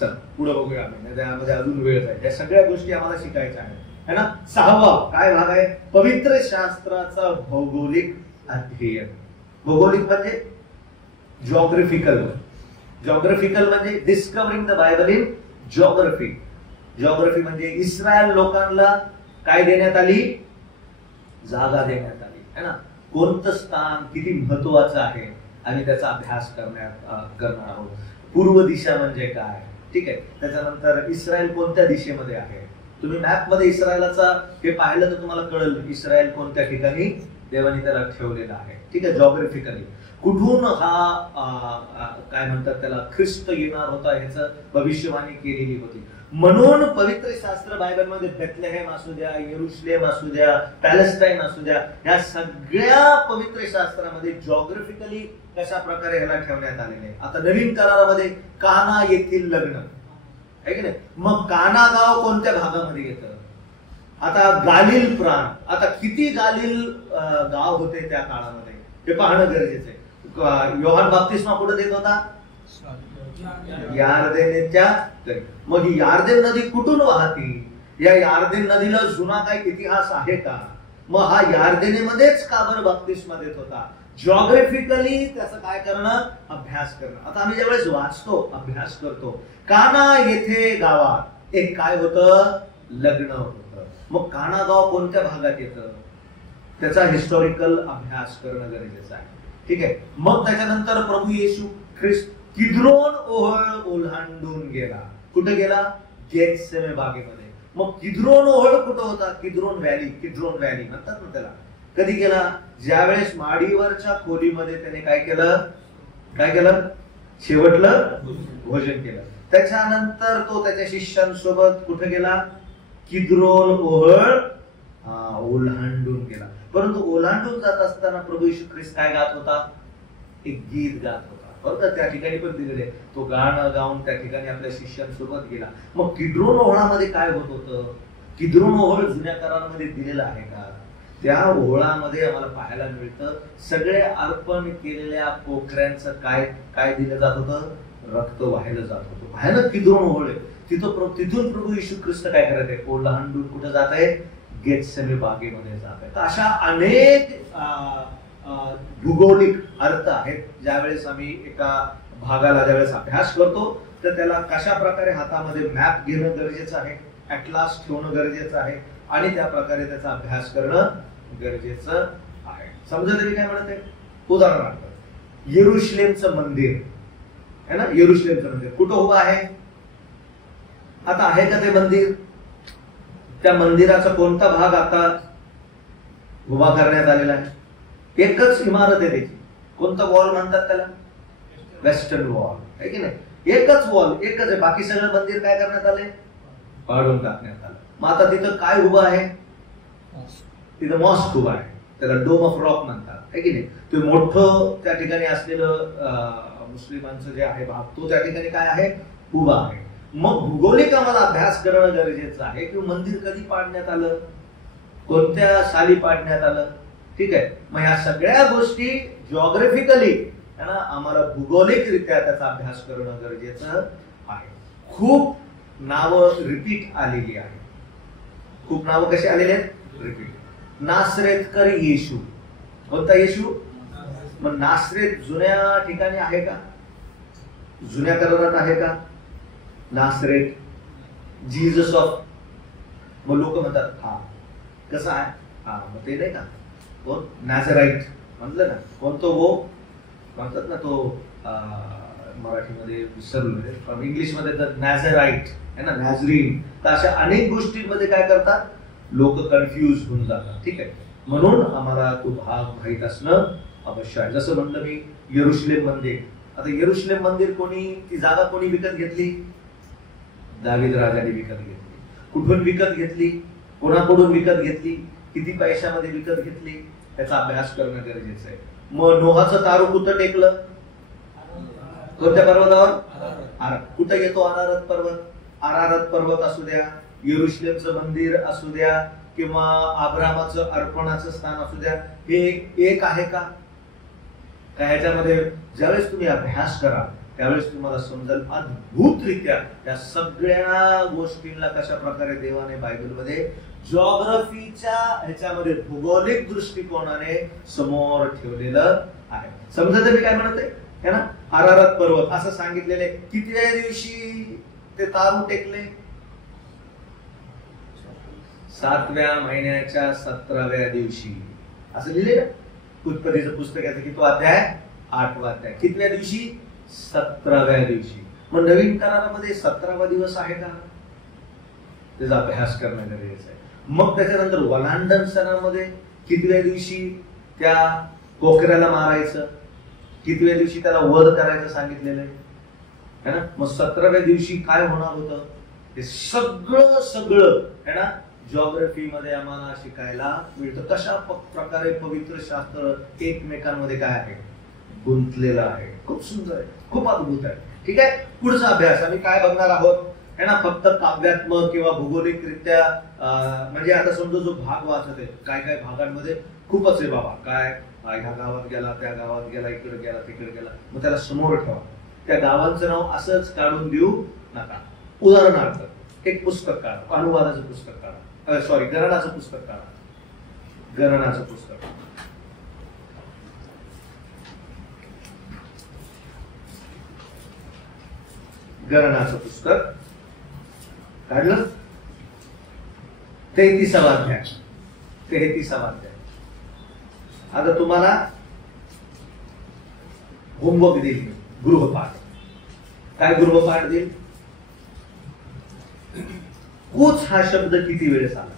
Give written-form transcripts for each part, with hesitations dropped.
चल पुढे बघूया आम्ही, त्यामध्ये अजून वेळ जाईल. या सगळ्या गोष्टी आम्हाला शिकायच्या आहेत है ना. 6वा काय भाग आहे? पवित्र शास्त्राचा भौगोलिक अध्ययन. भौगोलिक म्हणजे जॉग्राफिकल. जॉग्राफिकल म्हणजे discovering the Bible in geography. Geography म्हणजे इस्रायल लोकांना काय देण्यात आली? जागा देण्यात आली है ना. कोणतं स्थान किती महत्वाचं आहे आणि त्याचा अभ्यास करणार आहोत. पूर्व दिशा म्हणजे काय, ठीक आहे. त्याच्यानंतर इस्रायल कोणत्या दिशेमध्ये आहे. तुम्ही मॅप मध्ये इस्रायलाचा हे पाहिलं तर तुम्हाला कळेल इस्रायल कोणत्या ठिकाणी देवाने त्याला ठेवलेला आहे, ठीक आहे. जॉग्राफिकली कुठून हा काय म्हणतात त्याला ख्रिस्त येणार होता ह्याचं भविष्यवाणी केलेली होती. म्हणून पवित्र शास्त्र बायबलमध्ये बेथलेहेम असू द्या, यरुशलेम असू द्या, पॅलेस्टाईन असू द्या, या सगळ्या पवित्र शास्त्रामध्ये जॉग्राफिकली कशा प्रकारे ह्याला ठेवण्यात आलेले आहे. आता नवीन करारामध्ये काना येथील लग्न आहे की नाही. मग काना गाव कोणत्या भागामध्ये येतं? आता गालिल प्राण, आता किती गालिल गाव होते त्या काळामध्ये हे पाहणं गरजेचं आहे. योहान बाप्तिस्मा कुठे देत होता? यार्देनच्या तरी. मग ही यार्देन नदी कुठून वाहती? या यार्देन नदीला जुना काय इतिहास आहे का? मग हा यार्देनेमध्येच का बरं बाप्तिस्मा देत होता? जॉग्राफिकली त्याचं काय करणं? अभ्यास करणं. आता आम्ही ज्यावेळेस वाचतो, अभ्यास करतो, काना येथे गावात एक काय होतं? लग्न होतं. मग काना गाव कोणत्या भागात येतं? त्याचा हिस्टॉरिकल अभ्यास करणं गरजेचं आहे, ठीक आहे. मग त्याच्यानंतर प्रभू येशू ख्रिस्त किद्रोन ओहळ ओलांडून गेला. कुठे गेला? गेतसेमे बागेमध्ये. मग किद्रोन ओहळ कुठं होता? किद्रोन व्हॅली, किद्रोन व्हॅली म्हणतात ना त्याला. कधी गेला? ज्यावेळेस माडीवरच्या खोलीमध्ये त्याने काय केलं? काय केलं? शेवटलं भोजन केलं. त्याच्यानंतर तो त्याच्या शिष्यांसोबत कुठे गेला? किद्रोन ओहळ ओलांडून गेला. परंतु ओलांडून जात असताना प्रभू येशू ख्रिस्त काय गात होता? एक गीत गात होता. बरोबर, त्या ठिकाणी पण दिलेले. तो गाणं गाऊन त्या ठिकाणी आपल्या शिष्यांसोबत गेला. मग किद्रोन ओहळामध्ये काय होत होतं? किद्रोन ओहळ जुन्या करारामध्ये दिलेला आहे का? त्या ओहळामध्ये आम्हाला पाहायला मिळतं सगळे अर्पण केलेल्या पोखऱ्यांचं काय काय दिलं जात होतं? रक्त वाहिलं जात होतं. भयानक किद्रोन ओहळ. तिथून प्रभू येशू ख्रिस्त काय करत आहे? ओलांडून कुठं जात आहे? गेतसेमे बागेमध्ये जात आहे. तर अशा अनेक भूगोलिक अर्थ आहेत. ज्यावेळेस आम्ही एका भागाला ज्यावेळेस अभ्यास करतो तर त्याला कशा प्रकारे हातामध्ये मॅप घेणं गरजेचं आहे, ॲटलास ठेवणं गरजेचं आहे आणि त्या प्रकारे त्याचा अभ्यास करणं गरजेचं आहे. समजा तरी काय म्हणत आहे? उदाहरणार्थ येरुशलेमचं मंदिर है ना. येरुशलेमचं मंदिर कुठं उभं आहे? आता आहे का ते मंदिर? त्या मंदिराचा कोणता भाग आता उभा करण्यात आलेला आहे? एकच इमारत आहे त्याची. कोणता वॉल म्हणतात त्याला? वेस्टर्न वॉल आहे की नाही. एकच वॉल, एकच आहे. बाकी सगळं मंदिर काय करण्यात आले? पाडून टाकण्यात आलं. मग आता तिथं काय उभं आहे? तिथं मॉस्क उभा आहे. त्याला डोम ऑफ रॉक म्हणतात आहे की नाही. ते मोठं त्या ठिकाणी असलेलं मुस्लिमांचं जे आहे भाग तो त्या ठिकाणी काय आहे? उभा आहे. मग भूगोलिक आम्हाला अभ्यास करणं गरजेचं आहे की मंदिर कधी पाडण्यात आलं, कोणत्या साली पाडण्यात आलं, ठीक आहे. मग ह्या सगळ्या गोष्टी जॉग्राफिकली आम्हाला भूगोलिकरित्या त्याचा अभ्यास करणं गरजेचं आहे. खूप नावं रिपीट आलेली आहे. खूप नावं कशी आलेली आहेत? रिपीट. नासरेतकर येशू. कोणता येशू? मग नासरेत जुन्या ठिकाणी आहे का? जुन्या करारात आहे का नासरेत? Jesus of. मग लोक म्हणतात हा कसं आहे? हा मग ते नाही का कोण? नॅझराईट म्हटलं ना. कोणतो वो म्हणतात ना तो मराठीमध्ये विसरलो पण इंग्लिशमध्ये तर नॅझराईट है ना, नॅझरीन. तर अशा अनेक गोष्टींमध्ये काय करतात लोक? कन्फ्यूज होऊन जातात, ठीक आहे. म्हणून आम्हाला तो भाग माहीत असणं अवश्य आहे. जसं म्हणलं मी येरुशलेम मंदिर. आता येरुशलेम मंदिर कोणी, ती जागा कोणी विकत घेतली? दावीद राजाने विकत घेतली. कुठून विकत घेतली? कोणाकडून विकत घेतली? किती पैशामध्ये विकत घेतली? त्याचा अभ्यास करणं गरजेचं आहे. मग नोहाचं तारू कुठं टेकलं? कोणत्या पर्वतावर? कुठं येतो अरारत पर्वत? अरारत पर्वत असू द्या, येरुशलेमचं मंदिर असू द्या किंवा अब्रामाचं अर्पणाचं स्थान असू द्या, हे एक आहे का? ह्याच्यामध्ये ज्यावेळेस तुम्ही अभ्यास करा त्यावेळेस तुम्हाला समजेल अद्भुतरित्या या सगळ्या गोष्टींना कशा प्रकारे देवाने बायबलमध्ये जॉग्रफीच्या ह्याच्यामध्ये भौगोलिक दृष्टिकोनाने समोर ठेवलेलं आहे. समजत मी काय म्हणते है ना? अरारत पर्वत असं सांगितलेले कितव्या दिवशी ते तारू टेकले? 7व्या महिन्याच्या 17व्या दिवशी असं लिहिले ना. उत्पत्तीचं पुस्तक याचं किती अध्याय? 8वा अध्याय. कितव्या दिवशी? 17व्या दिवशी. मग नवीन करारामध्ये 17वा दिवस आहे का? त्याचा अभ्यास करणं गरजेचं आहे. मग त्याच्यानंतर वलांडन सणामध्ये कितव्या दिवशी त्या कोकऱ्याला मारायचं, कितव्या दिवशी त्याला वध करायचं सांगितलेलं आहे ना. मग 17व्या दिवशी काय होणार होतं हे सगळं है ना जॉग्रफी मध्ये आम्हाला शिकायला मिळतं. कशा प्रकारे पवित्र शास्त्र एकमेकांमध्ये काय आहे गुंतलेलं आहे. खूप सुंदर आहे, खूप अद्भुत आहे. ठीक आहे. पुढचा अभ्यास आम्ही काय बघणार आहोत है ना. फक्त काव्यात्मक किंवा भौगोलिकरित्या म्हणजे आता समजा जो भाग वाचत आहे काय काय भागांमध्ये खूपच आहे बाबा. काय ह्या गावात गेला, त्या गावात गेला, इकडे गेला, तिकडे गेला, मग त्याला समोर ठेवा. त्या गावांचं नाव असंच काढून देऊ नका. उदाहरणार्थ एक पुस्तक काढा, अनुवादाचं पुस्तक काढा, सॉरी गणनाचं पुस्तक काढा. गणनाचं पुस्तक गणनाचं पुस्तक काढलं. 33वा अध्याय. 33वा अध्याय. आता तुम्हाला होमवर्क देईल, गृहपाठ. काय गृहपाठ देईल? कूच हा शब्द किती वेळेस आला?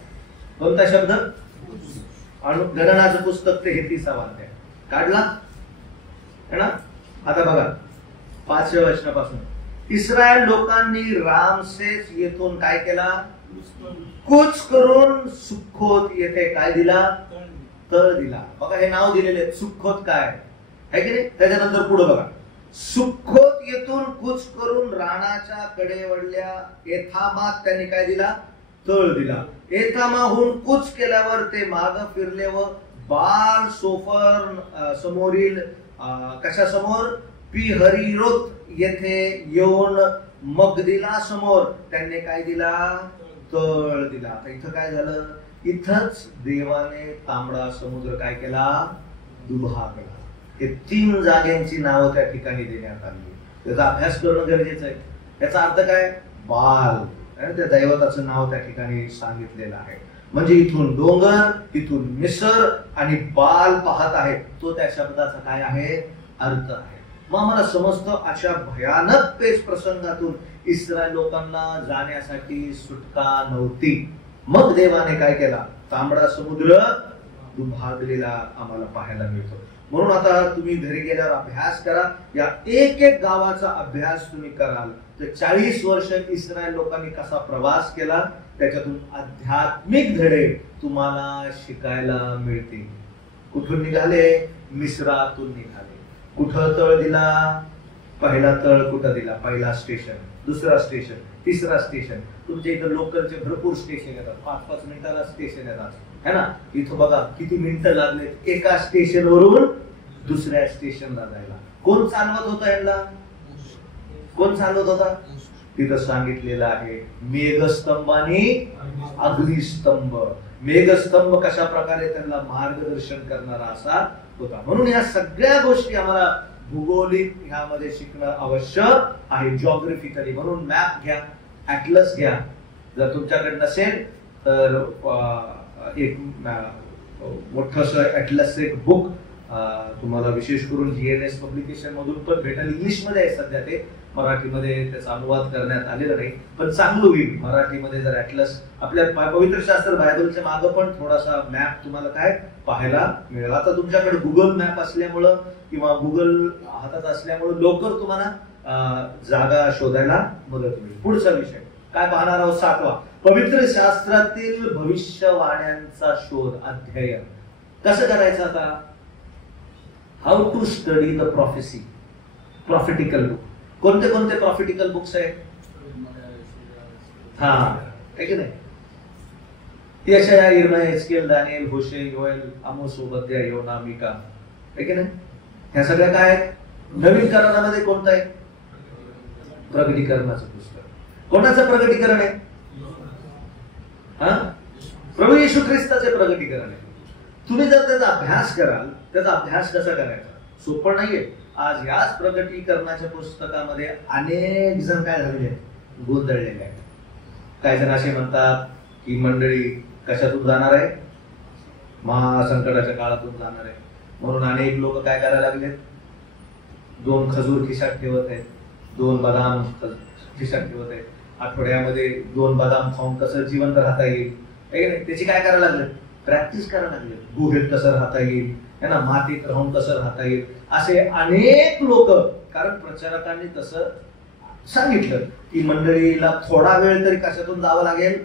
कोणता शब्द? गणनाचं पुस्तक 33वा अध्याय काढला है ना. आता बघा 5व्या वचनापासून. इस्रायल लोकांनी रामसेस येथून काय केला? कूच करून सुखोत येथे काय दिला? तळ दिला. बघा हे नाव दिलेले सुखोत काय आहे की नाही. त्याच्यानंतर पुढे बघा. सुखोत येथून कूच करून राणाच्या कडे वळल्या एथामात त्यांनी काय दिला? तळ दिला. एथामाहून कूच केल्यावर ते माग फिरले व बाल सोफर समोरील कशा समोर? पिहरीरोत येथे येऊन मगदिला समोर त्यांनी काय दिला? तळ दिला. आता इथं काय झालं? इथंच देवाने तांबडा समुद्र काय केला? दुभागला. हे 3 जागांची नावं त्या ठिकाणी देण्यात आली. त्याचा अभ्यास करणं गरजेचं आहे. याचा अर्थ काय? बाल, त्या दैवताचं नाव त्या ठिकाणी सांगितलेलं आहे. म्हणजे इथून डोंगर, इथून मिसर आणि बाल पाहत आहे. तो त्या शब्दाचा काय आहे? अर्थ आहे. मग मला समजतं अशा भयानक पेच प्रसंगातून इस्रायल लोकांना जाण्यासाठी सुटका नव्हती. मग देवाने काय केला? तांबडा समुद्र दुभागलेला आम्हाला पाहायला मिळतो. म्हणून आता तुम्ही घरी गेल्यावर अभ्यास करा. या एक एक गावाचा अभ्यास तुम्ही कराल तर 40 वर्ष इस्रायल लोकांनी कसा प्रवास केला त्याच्यातून आध्यात्मिक धडे तुम्हाला शिकायला मिळतील. कुठून निघाले? मिस्रातून निघाले. कुठं तळ दिला? पहिला तळ कुठं दिला? पहिला स्टेशन, दुसरा स्टेशन, तिसरा स्टेशन. तुमच्या इथं लोकलचे भरपूर स्टेशन येतात. 5-5 मिनिटाला स्टेशन येतात है ना. इथं बघा किती मिनिटं लागले एका स्टेशनवरून दुसऱ्या स्टेशनला जायला. कोण चालवत होता यांना? कोण चालवत होता? तिथं सांगितलेलं आहे मेघस्तंभाने अग्निस्तंभ. मेघस्तंभ कशा प्रकारे त्यांना मार्गदर्शन करणारा असा होता. म्हणून या सगळ्या गोष्टी आम्हाला भूगोलिक ह्यामध्ये शिकणं आवश्यक आहे, जॉग्रफिकली. म्हणून मॅप घ्या, ऍटलस घ्या. जर तुमच्याकडे नसेल तर एक मोठस ऍटलस एक बुक तुम्हाला विशेष करून GNS पब्लिकेशन मधून पण भेटेल. इंग्लिश मध्ये आहे सध्या ते, मराठीमध्ये त्याचा अनुवाद करण्यात आलेला नाही, पण चांगलं होईल मराठीमध्ये जर ऍटलस. आपल्या पवित्र शास्त्र बायबलच्या मागं पण थोडासा मॅप तुम्हाला काय पाहायला मिळेल. आता तुमच्याकडे गुगल मॅप असल्यामुळं किंवा गुगल हातात असल्यामुळे लवकर तुम्हाला जागा शोधायला मदत होईल. पुढचा विषय काय पाहणार आहोत? 7वा, पवित्र शास्त्रातील भविष्यवाण्यांचा शोध, अध्ययन. कसं करायचं आता? How to study the prophecy, prophetical book. कोणते कोणते प्रॉफिटिकल बुक्स आहेत? हा आहे की नाही? यशाया, इर्मिया, एस्केल, दानिएल, होशे, योएल, आमोस, ओबद्या, योना, मीका, आहे की नाही? ह्या सगळ्या काय आहेत? नवीन करारामध्ये कोणतं आहे? प्रगटीकरणाचं पुस्तक. कोणाचं प्रगटीकरण आहे? प्रभू येशू ख्रिस्ताचे प्रगटीकरण आहे. तुम्ही जर त्याचा अभ्यास कराल, त्याचा अभ्यास कसा करायचा? सोपं नाहीये. आज याच प्रगटीकरणाच्या पुस्तकामध्ये अनेक जण काय झालेले आहेत? गोंधळलेले आहेत. काही जण असे म्हणतात की मंडळी कशातून जाणार आहे? महासंकटाच्या काळातून जाणार आहे. म्हणून अनेक लोक काय करायला लागलेत? 2 खजूर खिशात ठेवत आहेत, 2 बदाम खिशात ठेवत आहेत. आठवड्यामध्ये 2 बदाम खाऊन कसं जिवंत राहता येईल त्याची काय करायला लागले? प्रॅक्टिस करायला लागले. गुहेत कसं राहता येईल, है ना, मातीत राहून कसं राहता येईल, असे अनेक लोक. कारण प्रचारकांनी तसं सांगितलं की मंडळीला थोडा वेळ तरी कशातून जावं लागेल?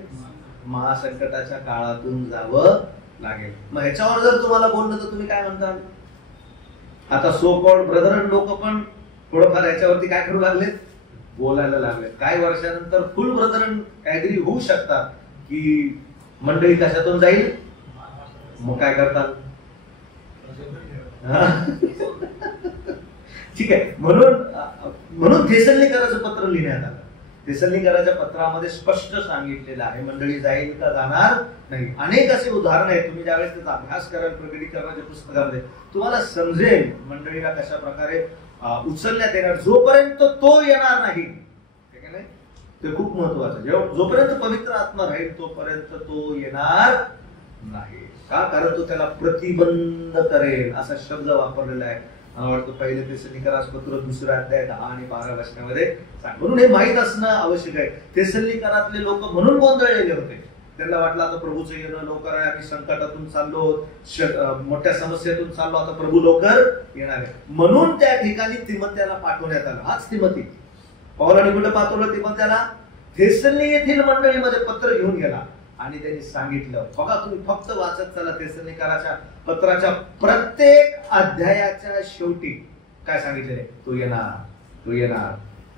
महासंकटाच्या काळातून जावं लागेल. मग ह्याच्यावर जर तुम्हाला बोललं तर तुम्ही काय म्हणताल? आता सो कॉल्ड ब्रदरन लोक पण थोडंफार ह्याच्यावरती काय करू लागले? बोलायला लागले. काही वर्षानंतर फुल ब्रदरन ऍग्री होऊ शकतात की मंडळी कशातून जाईल. मग काय करतात? ठीक आहे. म्हणून थेसलोनिकराचं पत्र लिहिण्यात आलं. थेसलोनिकराच्या पत्रामध्ये स्पष्ट सांगितलेलं आहे मंडळी जाईल का जाणार नाही. अनेक असे उदाहरण आहेत. तुम्ही ज्यावेळेस त्याचा अभ्यास कराल प्रगटीकरणाच्या पुस्तकामध्ये तुम्हाला समजेल मंडळीला कशा प्रकारे उचलण्यात येणार. जोपर्यंत तो येणार नाही, ठीक आहे, ते खूप महत्वाचं. जोपर्यंत पवित्र आत्मा राहील तोपर्यंत तो येणार नाही. का? कारण तो त्याला प्रतिबंध करेल असा शब्द वापरलेला आहे. मला वाटतं पहिले थेसलोनिकराचं पत्र 2 अध्याय 10 आणि 12 वचनामध्ये. म्हणून हे माहीत असणं आवश्यक आहे. थेसलोनिकरातले लोक म्हणून गोंधळलेले होते. त्यांना वाटलं आता प्रभूचं येणं लवकर आहे, आम्ही संकटातून चाललो, मोठ्या समस्येतून चाललो, आता प्रभू लवकर येणार आहे. म्हणून त्या ठिकाणी तिमोथेला पाठवण्यात आलं. हाच तिमोथी. पौलाने कुठे पाठवलं तिमोथेला? थेसलोनी येथील मंडळीमध्ये पत्र घेऊन गेला आणि त्यांनी सांगितलं, बघा तुम्ही फक्त वाचत चला. थेसलोनिकराच्या पत्राच्या प्रत्येक अध्यायाच्या शेवटी काय सांगितलेलं आहे? तो येणार, तो येणार,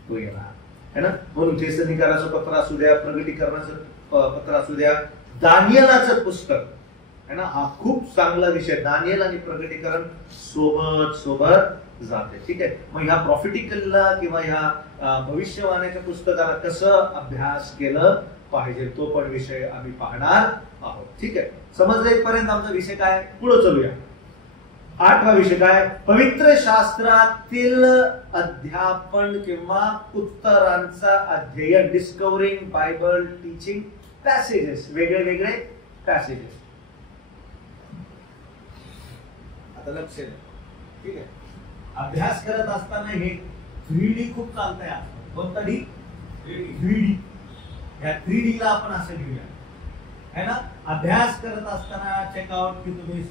तो येणार, है ना. म्हणून थेसलोनिकराचं पत्र असू द्या, प्रगटीकरणाचं पत्र असू द्या, दानिएलाचं पुस्तक है ना, हा खूप चांगला विषय. दानिएल आणि प्रगटीकरण सोबत सोबत जाते. ठीक आहे. मग ह्या प्रॉफिटिकलला किंवा ह्या भविष्यवाण्याच्या पुस्तकाला कसं अभ्यास केलं पाहिजे तो पण विषय आम्ही पाहणार आहोत. ठीक आहे. समजलं इथपर्यंत आमचा विषय काय? पुढे चलूया. 8वा विषय काय? पवित्र शास्त्रातील अध्यापन किंवा उत्तरांचा अध्ययन. Discovering Bible teaching passages. वेगळे वेगळे पॅसेजेस. आता लक्ष द्या. ठीक आहे. अभ्यास करत असताना हे 3D खूप चालतंय. कोणता डी? 3D. या 3D ला आपण असं घेऊया, है ना. अभ्यास करत असताना चेकआउट की तुम्ही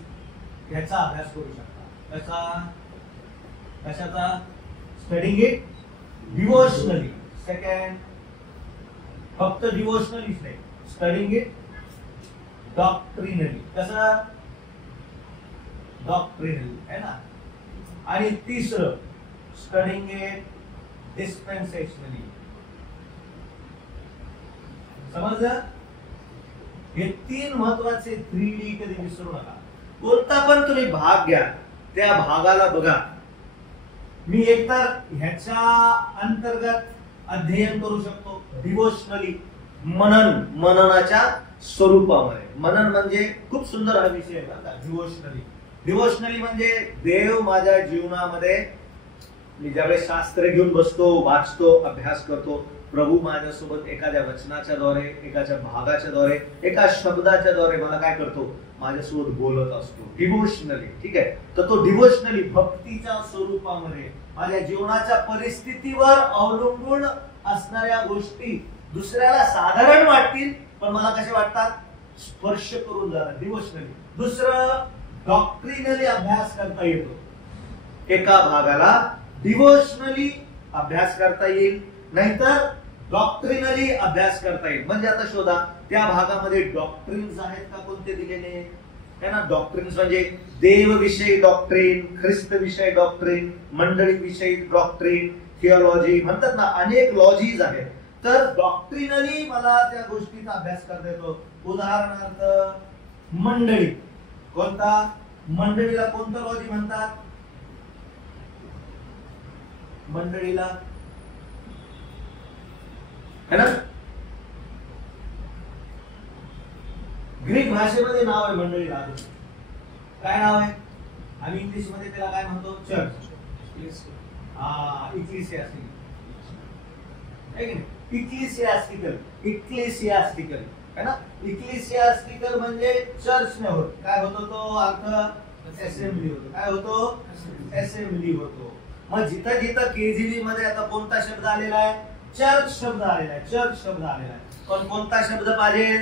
याचा अभ्यास करू शकता. कशाचा? Studying it devotionally. सेकंड, फक्त डिवोशनलीच नाही, स्टडीइंग इट डॉक्ट्रिनली. कसा? डॉक्ट्रिनली, है ना. आणि तिसरं, स्टडीइंग इट डिस्पेन्सेशनली. समजलं? हे 3 महत्वाचे 3D कधी विसरू नका. कोणता पण तुम्ही भाग घ्या, त्या भागाला बघा. मी एकतर ह्याच्या अंतर्गत अध्ययन करू शकतो डिवोशनली, मननाच्या स्वरूपामध्ये. मनन म्हणजे खूप सुंदर हा विषय आहे. डिवोशनली, डिवोशनली म्हणजे देव माझ्या जीवनामध्ये, मी ज्यावेळेस शास्त्र घेऊन बसतो, वाचतो, अभ्यास करतो, प्रभू माझ्यासोबत एखाद्या वचनाच्या द्वारे, एखाद्या भागाच्या द्वारे, एका शब्दाच्या द्वारे मला काय करतो? माझ्यासोबत बोलत असतो. डिवोशनली. ठीक आहे. तर तो डिवोशनली भक्तीच्या स्वरूपामध्ये माझ्या जीवनाच्या परिस्थितीवर अवलंबून असणाऱ्या गोष्टी दुसऱ्याला साधारण वाटतील पण मला कसे वाटतात? स्पर्श करून जाणार. डिवोशनली. दुसरं, डॉक्ट्रिनली अभ्यास करता येतो. एका भागाला डिवोशनली अभ्यास करता येईल, नाहीतर डॉक्ट्रिनली अभ्यास करता येईल. म्हणजे आता शोधा त्या भागामध्ये डॉक्ट्रिन्स आहेत का कोणते दिलेले, है ना. डॉक्ट्रिन्स म्हणजे देवविषयी डॉक्ट्रिन, ख्रिस्त विषयी डॉक्ट्रिन, मंडळी विषयी डॉक्ट्रिन, थिओलॉजी म्हणतात ना, अनेक लॉजीज आहेत. तर डॉक्ट्रिनली मला त्या गोष्टीचा अभ्यास करता येतो. उदाहरणार्थ मंडळी. कोणता? मंडळीला कोणतं लॉजी म्हणतात? मंडळीला है ना? ग्रीक भाषेमध्ये नाव आहे मंडळीला. काय नाव आहे? आम्ही इंग्लिश मध्ये त्याला काय म्हणतो? चर्च. इक्लेसियास्टिकल. इक्लेसियास्टिकल, इक्लेसियास्टिकल है ना? इक्लेसियास्टिकल म्हणजे चर्च ने होत. काय होतो तो अर्थ? असेंब्ली होतो. काय होतो? असेंब्ली होतो. मग जिथं जिथं केजीबी मध्ये आता कोणता शब्द आलेला आहे? चर्च शब्द आलेला आहे. चर्च शब्द आलेला आहे. पण कोणता शब्द पाहिजे?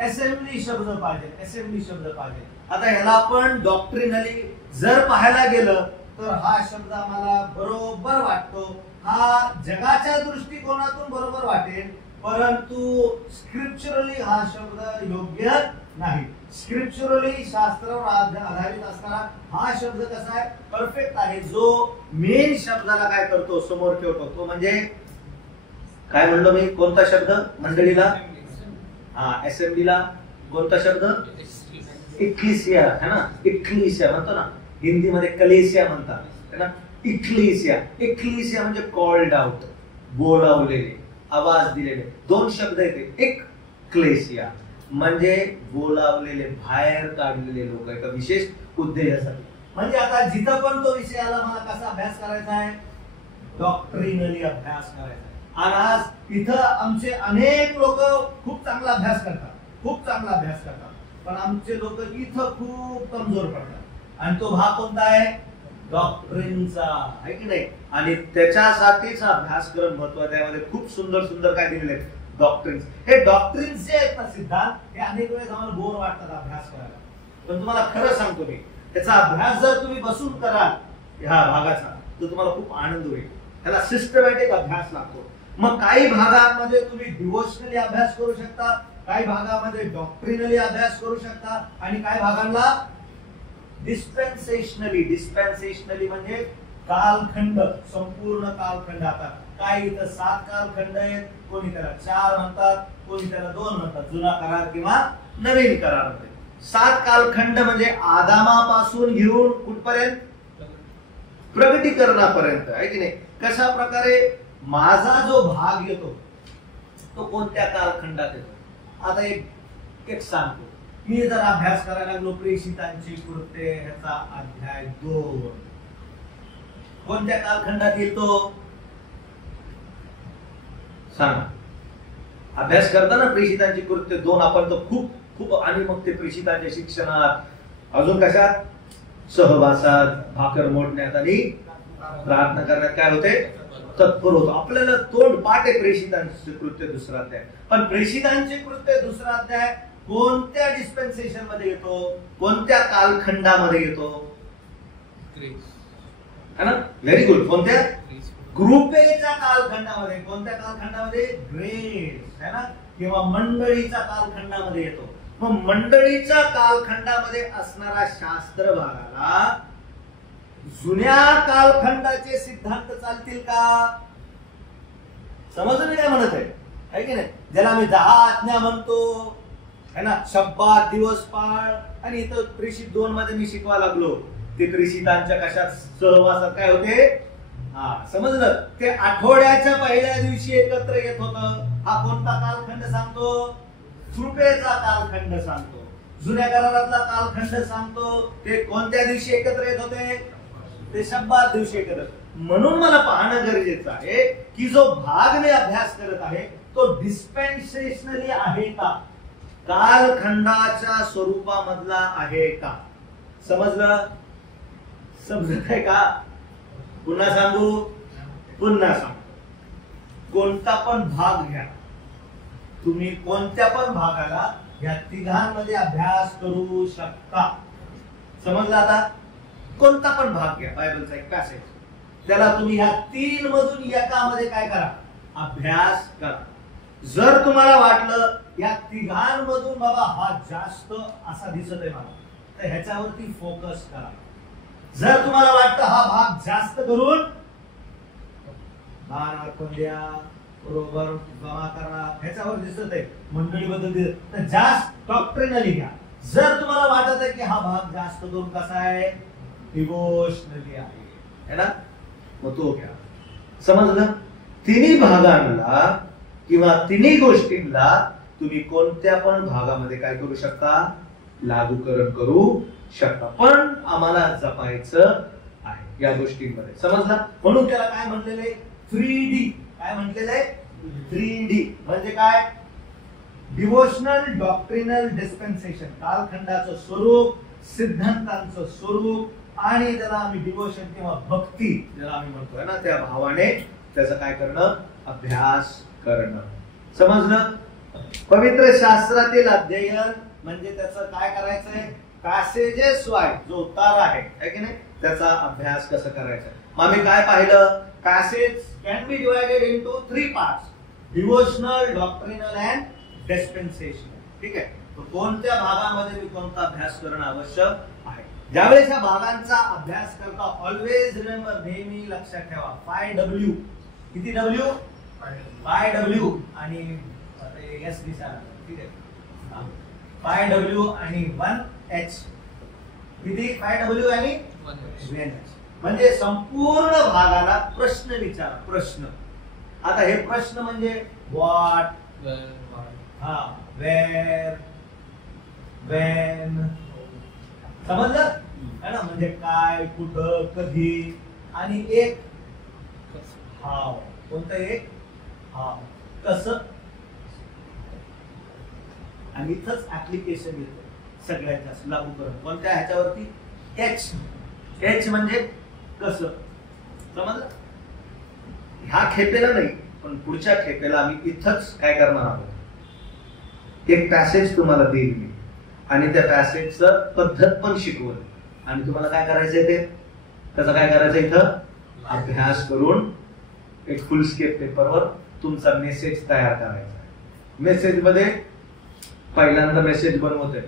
असेंब्ली शब्द पाहिजे. असेंब्ली शब्द पाहिजे. आता ह्याला आपण डॉक्ट्रिनली जर पाहायला गेलं तर हा शब्द आम्हाला बरोबर वाटतो. हा जगाच्या दृष्टिकोनातून बरोबर वाटेल, परंतु स्क्रिप्चरली हा शब्द योग्य नाही. स्क्रिप्चरली शास्त्रावर आधारित असणारा हा शब्द कसा आहे? परफेक्ट आहे. जो मेन शब्दाला काय करतो? समोर ठेवतो. तो म्हणजे काय म्हणलो मी? कोणता शब्द मंडळीला? असेंब्लीला कोणता शब्द? इक्लेसिया है ना? इक्लेसिया म्हणतो ना, हिंदीमध्ये कलेसिया म्हणतात है ना? इक्लेसिया. इक्लेसिया म्हणजे कॉल्ड आउट, बोलावलेले, आवाज दिलेले. दोन शब्द येते. एक क्लेसिया म्हणजे बोलावलेले, बाहेर काढलेले लोक एका विशेष उद्देशासाठी. म्हणजे आता जिथं पण तो विषय आला, मला कसा अभ्यास करायचा आहे? डॉक्ट्रिनली अभ्यास करायचा आहे. आणि आज इथं आमचे अनेक लोक खूप चांगला अभ्यास करतात, खूप चांगला अभ्यास करतात, पण आमचे लोक इथं खूप कमजोर पडतात. आणि तो भाग कोणता आहे? डॉक्ट्रिनचा, आहे की नाही? आणि त्याच्यासाठीच अभ्यासक्रम महत्वाचा. त्यामध्ये खूप सुंदर सुंदर काय दिलेले आहेत? डॉक्ट्रिन्स. हे डॉक्ट्रिन्स जे आहेत ना, सिद्धांत, हे अनेक वेळेस आम्हाला बोर वाटतात अभ्यास करायला. पण तुम्हाला खरं सांगतो मी, त्याचा अभ्यास जर तुम्ही बसून कराल ह्या भागाचा, तर तुम्हाला खूप आनंद होईल. त्याला सिस्टमॅटिक अभ्यास लागतो. मग काही भागांमध्ये तुम्ही डिवोशनली अभ्यास करू शकता, काही भागामध्ये डॉक्ट्रिनली अभ्यास करू शकता, आणि काही भागांना डिस्पेन्सेशनली. डिस्पेन्सेशनली म्हणजे कालखंड, संपूर्ण कालखंड. आता काही इथं 7 कालखंड आहेत. कोणी त्याला 4 म्हणतात, कोणी त्याला 2 म्हणतात. जुना करार किंवा नवीन करार. 7 कालखंड म्हणजे आदामापासून घेऊन कुठपर्यंत? प्रगटीकरणापर्यंत, आहे की नाही? कशा प्रकारे माझा जो भाग येतो तो कोणत्या कालखंडात येतो? आता एक सांगतो. मी जर अभ्यास करायला लागलो प्रेषितांची कृत्ये ह्याचा अध्याय 2, कोणत्या कालखंडात येतो? सांगा. अभ्यास करताना प्रेषितांची कृत्य 2 आपण तर खूप खूप, आणि मग ते प्रेषितांच्या शिक्षणात, अजून कशात? सहवासात, भाकर मोडण्यात आणि प्रार्थना करण्यात काय होते? तत्पर होतो. आपल्याला तोंड पाठ आहे प्रेषितांचे कृत्य 2रा अध्याय. पण प्रेषितांचे कृत्य 2रा अध्याय कोणत्या डिस्पेन्सेशन मध्ये येतो? कोणत्या कालखंडामध्ये येतो? है ना? Very good. कोणत्या? कृपेच्या कालखंडामध्ये. कोणत्या कालखंडामध्ये? ग्रेस, है ना? किंवा मंडळीच्या कालखंडामध्ये येतो. मग मंडळीच्या कालखंडामध्ये असणारा शास्त्र भागाला जुन्या कालखंडाचे सिद्धांत चालतील का? समजलं मी काय म्हणत आहे की नाही? ज्याला आम्ही 10 आज्ञा म्हणतो, है ना? शब्बात, दिवस पाळ. आणि इथं प्रेषित 2 मध्ये मी शिकवा लागलो ते प्रेषितांच्या कशात सहवासात काय होते? समजलं? ते आठवड्याच्या पहिल्या दिवशी एकत्र येत होतं. हा कोणता कालखंड सांगतो? कृपेचा कालखंड सांगतो. जुन्या करारातला कालखंड सांगतो. ते कोणत्या दिवशी एकत्र येत होते? ते शब्बात दिवशी एकत्र. म्हणून मला पाहणं गरजेचं आहे की जो भाग मी अभ्यास करत आहे तो डिस्पेन्सेशनली आहे का? कालखंडाच्या स्वरूपामधला आहे का? समजलं? समजत आहे का? पुन्हा सांगू? पुन्हा सांगू. कोणता पण भाग घ्या तुम्ही, कोणत्या पण भागाला या तिघांमध्ये अभ्यास करू शकता. समजलं? आता कोणता पण भाग घ्या, बायबलचा एक पॅसेज, त्याला तुम्ही ह्या 3 मधून एकामध्ये काय करा? अभ्यास करा. जर तुम्हाला वाटलं या तिघांमधून बाबा हा जास्त असा दिसत आहे मला, तर ह्याच्यावरती फोकस करा. जर तुम्हाला वाटतं हा भाग जास्त करून बरोबर जमा करा, ह्याच्यावर दिसत आहे मंडळीबद्दल दिसत, तर जास्त डॉक्ट्रिनली घ्या. जर तुम्हाला वाटत आहे की हा भाग जास्त करून कसा आहे? डिवोशनली आहे, है ना? मग तो घ्या. समजलं? 3 भागांना किंवा तिन्ही गोष्टींना तुम्ही कोणत्या पण भागामध्ये काय करू शकता, लागूकरण करू शकता, पण आम्हाला जपायचं आहे या गोष्टींमध्ये. समजला? म्हणून त्याला काय म्हटलेलं आहे, 3D. काय म्हटलेलं आहे, 3D म्हणजे काय, डिव्होशनल डॉक्ट्रिनल डिस्पेन्सेशन, कालखंडाचं स्वरूप, सिद्धांतांचं स्वरूप आणि त्याला आम्ही डिव्होशन किंवा भक्ती ज्याला आम्ही म्हणतोय ना, त्या भावाने त्याचं काय करणं, अभ्यास करणं. समजलं? पवित्र शास्त्रातील अध्ययन म्हणजे त्याचं काय करायचंय, पॅसेजेस वाईज जो उतार आहे की नाही, त्याचा अभ्यास कसं करायचा. मग आम्ही काय पाहिलं, passage can be divided into 3 parts, devotional, doctrinal and dispensation. ठीक आहे, तर कोणत्या भागामध्ये मी कोणता अभ्यास करणं आवश्यक आहे. ज्यावेळेस या भागांचा अभ्यास करता ऑलवेज रिमेंबर, नेहमी लक्षात ठेवा, 5W. किती W? 5W आणि S दिशा. ठीक आहे, 5W आणि 1H. किती? 5W आणि 1H. म्हणजे संपूर्ण भागाला प्रश्न विचारा, प्रश्न. आता हे प्रश्न म्हणजे व्हॉट, वेअर, व्हेन. समजलं है ना, म्हणजे काय, कुठं, कधी, आणि एक हाव. कोणतं एक? हाव. कसं. आणि इथंच ऍप्लिकेशन येतं सगळ्यात जास्त लागूकरण कोणत्या ह्याच्यावरती, एच. एच म्हणजे कसं. समजलं? ह्या खेपेला नाही, पण पुढच्या खेपेला आम्ही इथंच काय करणार आहोत, एक पॅसेज तुम्हाला देईल मी आणि त्या पॅसेजचं पद्धत पण शिकवल आणि तुम्हाला काय करायचंय ते, त्याचा काय करायचं, इथं अभ्यास करून एक फुल स्केप पेपरवर तुमचा मेसेज तयार करायचा. मेसेज मध्ये पहिल्यांदा मेसेज बनवतोय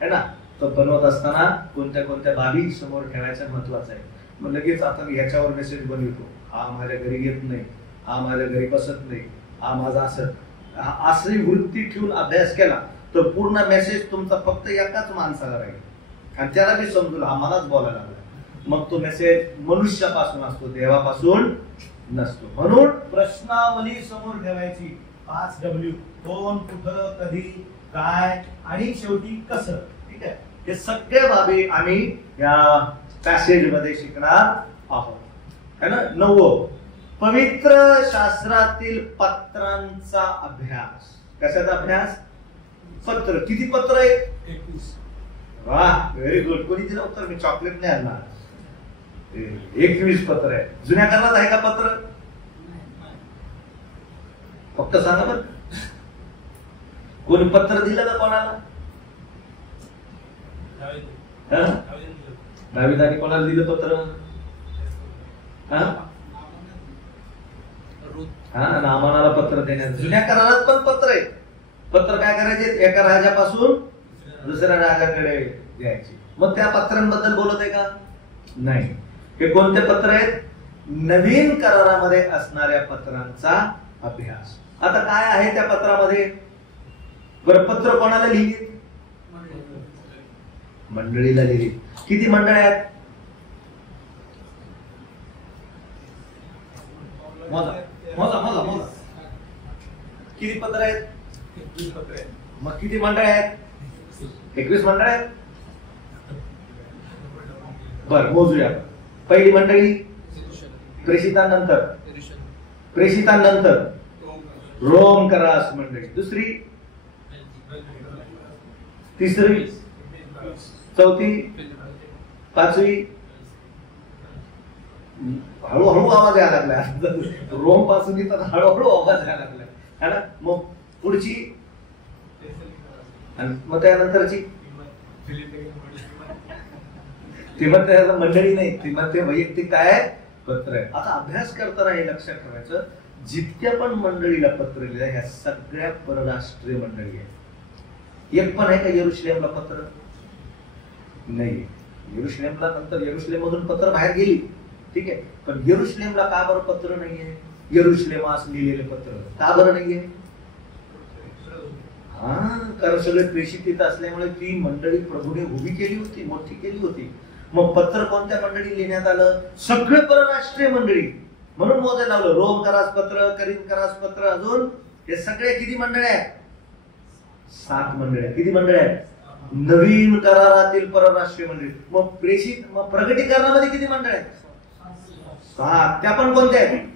है ना, तो बनवत असताना कोणत्या कोणत्या बाबी समोर ठेवायच्या महत्वाचं आहे. मग लगेच आता मी ह्याच्यावर मेसेज बनवतो, हा माझ्या घरी येत नाही, हा माझ्या घरी बसत नाही, हा माझा असं, अशी वृत्ती ठेवून अभ्यास केला तर पूर्ण मेसेज तुमचा फक्त एकाच माणसाला राहील आणि त्याला बी समजून हा मलाच बोलायला लागला. मग तो मेसेज मनुष्यापासून असतो, देवापासून नसतो. म्हणून प्रश्नावली समोर ठेवायची, 5W. कोण, कुठं, कधी, काय आणि शेवटी कसं. ठीक आहे, हे सगळे बाबी आम्ही या पॅसेज मध्ये शिकणार आहोत है ना. 9, पवित्र शास्त्रातील पत्रांचा अभ्यास. कशाचा अभ्यास? पत्र. किती पत्र आहे? 21. वाह, व्हेरी गुड. कोणी दिलं उत्तर? मी चॉकलेट नाही आणणार. 21 पत्र आहे. जुन्या काळात आहे का पत्र? फक्त सांगा बरं, कोणी पत्र दिलं का कोणाला? दाविदाने कोणाला दिलं पत्र? नामानाला पत्र देण्यात. जुन्या करारात पण पत्र आहे. पत्र काय करायचे? एका राजापासून दुसऱ्या राजाकडे द्यायचे. मग त्या पत्रांबद्दल बोलत आहे का? नाही. हे कोणते पत्र आहेत? नवीन करारामध्ये असणाऱ्या पत्रांचा अभ्यास. आता काय आहे त्या पत्रामध्ये? बरं, पत्र कोणाला लिहिली? मंडळीला लिहिली. किती मंडळी आहेत? मोजा मोजा मोजा मोजा. किती पत्र आहेत? 21 पत्र आहेत. मग किती मंडळी आहेत? 21 मंडळी आहेत. बर, मोजूया. पहिली मंडळी प्रेषितांनंतर, प्रेषितांनंतर रोम करास मंडळी. दुसरी, तिसरी, चौथी, पाचवी. हळूहळू आवाज यायला लागला. रोम पासून इथं हळूहळू आवाज यायला लागला है ना. मग पुढची आणि मग त्यानंतरची तिमोथेय मंडळी नाही, तिमोथेय वैयक्तिक काय पत्र आहे. आता अभ्यास करताना हे लक्षात ठेवायचं, जितक्या पण मंडळीला पत्र लिहिलं ह्या सगळ्या परराष्ट्रीय मंडळी आहेत. एक पण आहे का यरुशलेमला पत्र? नाही. यरुशलेमला नंतर यरुशलेम मधून पत्र बाहेर गेली, ठीक आहे, पण यरुशलेमला का बरं पत्र नाहीये? यरुशलेमास लिहिलेले पत्र का बरं नाहीये? कारण सगळे प्रेषित असल्यामुळे ती मंडळी प्रभूने उभी केली होती, मोठी केली होती. मग पत्र कोणत्या मंडळी लिहिण्यात आलं? सगळे परराष्ट्रीय मंडळी. म्हणून मोजायला लावलं. रोम करास पत्र, करीन करास पत्र, अजून हे सगळे किती मंडळे आहेत? 7 मंडळे. किती मंडळे आहेत? नवीन करारातील परराष्ट्रीय मंडळी. मग प्रगटीकरणामध्ये किती मंडळ आहेत? 7. त्या पण कोणत्या आहेत?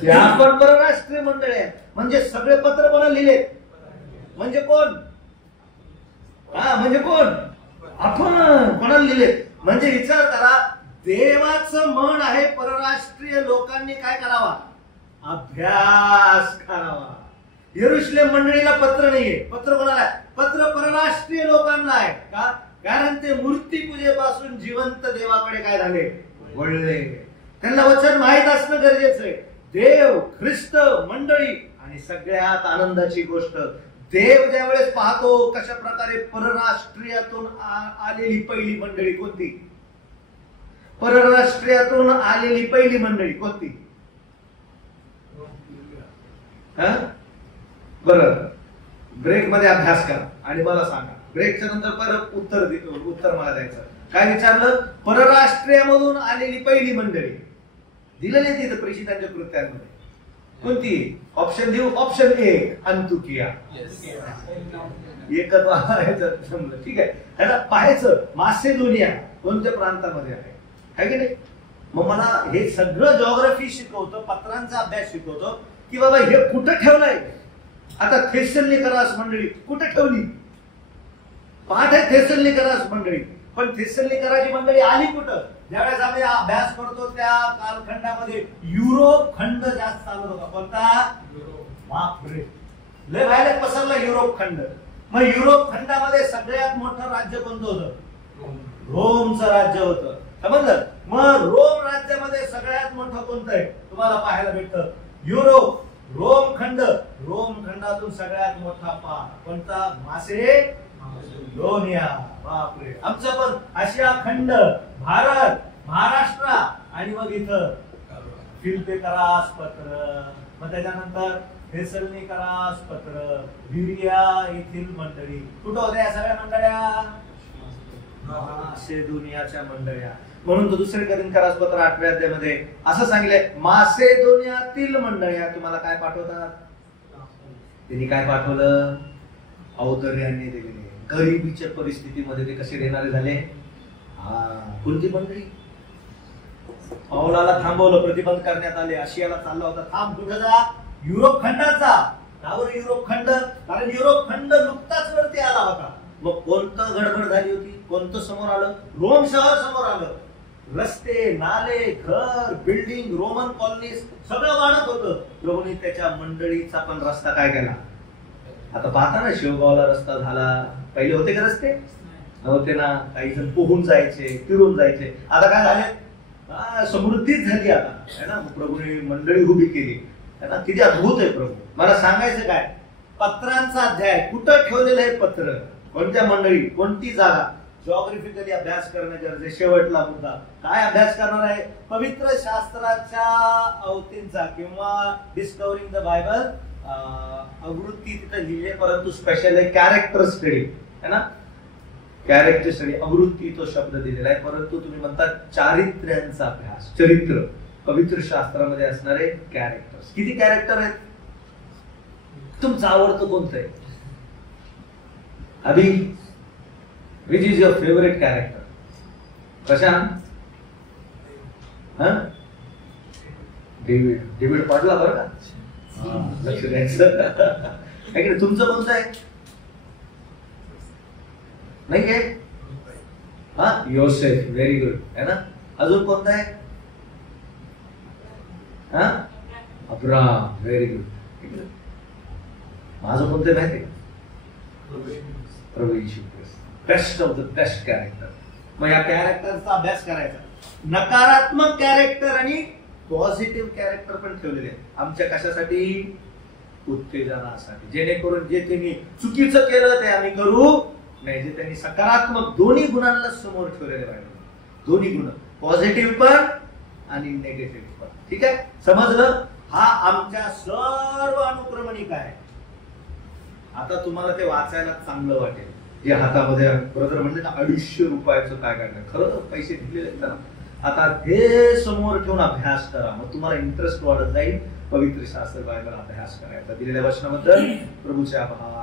त्या पण परराष्ट्रीय मंडळी आहेत. म्हणजे सगळे पत्र कोणाला लिहिले? म्हणजे कोण? म्हणजे कोण? आपण. कोणाला लिहिले? म्हणजे विचार करा, देवाचं मन आहे परराष्ट्रीय लोकांनी काय करावा? अभ्यास करावा. यरुशलेम मंडळीला पत्र नाहीये. पत्र कोणाला आहे? पत्र परराष्ट्रीय लोकांना आहे. का? कारण ते मूर्तीपूजेपासून जिवंत देवाकडे काय झाले? वळले. त्यांना वचन माहित असणं गरजेचं आहे. देव, ख्रिस्त, मंडळी आणि सगळ्यात आनंदाची गोष्ट, देव ज्यावेळेस पाहतो कशा प्रकारे परराष्ट्रीयातून आलेली पहिली मंडळी कोणती? परराष्ट्रीयातून आलेली पहिली मंडळी कोणती? बरं, ब्रेक मध्ये अभ्यास करा आणि मला सांगा. ब्रेकच्या नंतर परत उत्तर मला द्यायचं. काय विचारलं? परराष्ट्रीयामधून आलेली पहिली मंडळी दिलेली तिथं प्रेषितांच्या कृत्यांमध्ये कोणती? ऑप्शन देऊ? ऑप्शन 1 अंतुकिया. एकच वाचायचं जमलं. ठीक आहे. ह्याला पाहायचं मासेदोनिया कोणत्या प्रांतामध्ये आहे की नाही. मग मला हे सगळं जॉग्राफी शिकवतं, पत्रांचा अभ्यास शिकवतो की बाबा हे कुठं ठेवलंय. आता थेसलोनिकरास मंडळी कुठे ठेवली? पाठ आहे थेसलोनिकरास मंडळी. पण थेसलोनिकराची मंडळी आली कुठं? ज्यावेळेस आम्ही अभ्यास करतो त्या कालखंडामध्ये युरोप खंड जास्त चालत होता. कोणता? बापरे, लय व्हायला पसरला युरोप खंड. मग युरोप खंडामध्ये सगळ्यात मोठं राज्य कोणतं होतं? रोमचं राज्य होतं. समजलं? मग रोम राज्यामध्ये सगळ्यात मोठं कोणतं आहे? तुम्हाला पाहायला भेटतं युरोप. रोम खंड. रोम खंडातून सगळ्यात मोठा पाठ कोणता? मासेडोनिया. बापरे, आमचं पण आशिया खंड, भारत, महाराष्ट्र आणि मग इथं फिलिप्पिकरास पत्र, मग त्याच्यानंतर थेसलोनिकरास पत्र, बिरिया येथील मंडळी. कुठं होत्या या सगळ्या मंडळ्या? मासेदोनियाच्या मंडळ्या. म्हणून तो दुसरे करिंथकरास पत्र 8व्या अध्यायामध्ये असं सांगितलंय, मासेदोनियातील मंडळ्या तुम्हाला काय पाठवतात? त्यांनी काय पाठवलं? औदार्याने दिलेले. गरिबीच्या परिस्थितीमध्ये ते कसे देणारे झाले? कोणती मंडळी? पाऊलाला थांबवलं, प्रतिबंध करण्यात आले. आशियाला चालला होता, थांब, कुठं जा? युरोप खंडात जा. का बरं युरोप खंड? कारण युरोप खंड नुकताच वरती आला होता. मग कोणतं गडबड झाली होती? कोणतं समोर आलं? रोम शहर समोर आलं. रस्ते, नाले, घर, बिल्डिंग, रोमन कॉलनीज सगळं वाढत होतं. प्रभूने त्याच्या मंडळीचा पण रस्ता काय केला? आता पाहता ना, शेवगावला रस्ता झाला. पहिले होते का रस्ते? नव्हते ना. काही जण पोहून जायचे, फिरून जायचे. आता काय झाले? समृद्धीच झाली आता, है ना. प्रभूने मंडळी उभी केली, है ना. किती अद्भुत आहे प्रभू. मला सांगायचं काय? पत्रांचा अध्याय कुठं ठेवलेलं आहे? पत्र कोणत्या मंडळी, कोणती जागा? जॉग्राफिकली अभ्यास करणं गरजेचं. शेवटला मुद्दा काय अभ्यास करणार आहे? पवित्र शास्त्राच्या अवतींचा किंवा डिस्कवरिंग द बायबल आवृत्ती तिथे लिहिले, परंतु स्पेशल आहे कॅरेक्टर स्टडी, है ना. कॅरेक्टर स्टडी आवृत्ती तो शब्द दिलेला आहे, परंतु तुम्ही म्हणतात चारित्र्यांचा अभ्यास. चरित्र पवित्र शास्त्रामध्ये असणारे कॅरेक्टर्स. किती कॅरेक्टर आहेत? तुमचं आवडतं कोणतं आहे? Abhi, which is your favourite character? Prashant? David. David पाटला बरं का. लक्ष द्यायचं. तुमचं कोणतं आहे? नाही काय? योसेफ. व्हेरी गुड, है ना. अजून कोणतं आहे? अब्राहम. Very good. माझं कोणतं माहिती? प्रभू Yeshu Khrist. Best of the best character. मग या कॅरेक्टरचा अभ्यास करायचा. नकारात्मक कॅरेक्टर आणि पॉझिटिव्ह कॅरेक्टर पण ठेवलेले आमच्या कशासाठी? उत्तेजनासाठी. जेणेकरून जे त्यांनी चुकीचं केलं ते आम्ही करू नाही. जे त्यांनी सकारात्मक दोन्ही गुणांना समोर ठेवलेले पाहिजे. दोन्ही गुण, पॉझिटिव्ह पण आणि निगेटिव्ह पण. ठीक आहे, समजलं? हा आमच्या सर्व अनुक्रमणिका आहे. आता तुम्हाला ते वाचायला चांगलं वाटेल. जे हातामध्ये ब्रदर म्हणले ना 250 रुपयाचं काय काढलं, खरं तर पैसे दिलेले आहेत ना. आता हे समोर ठेवून अभ्यास करा, मग तुम्हाला इंटरेस्ट वाढत जाईल पवित्र शास्त्र बायबल अभ्यास करायचा. दिलेल्या वचनाबद्दल प्रभूचे आभार.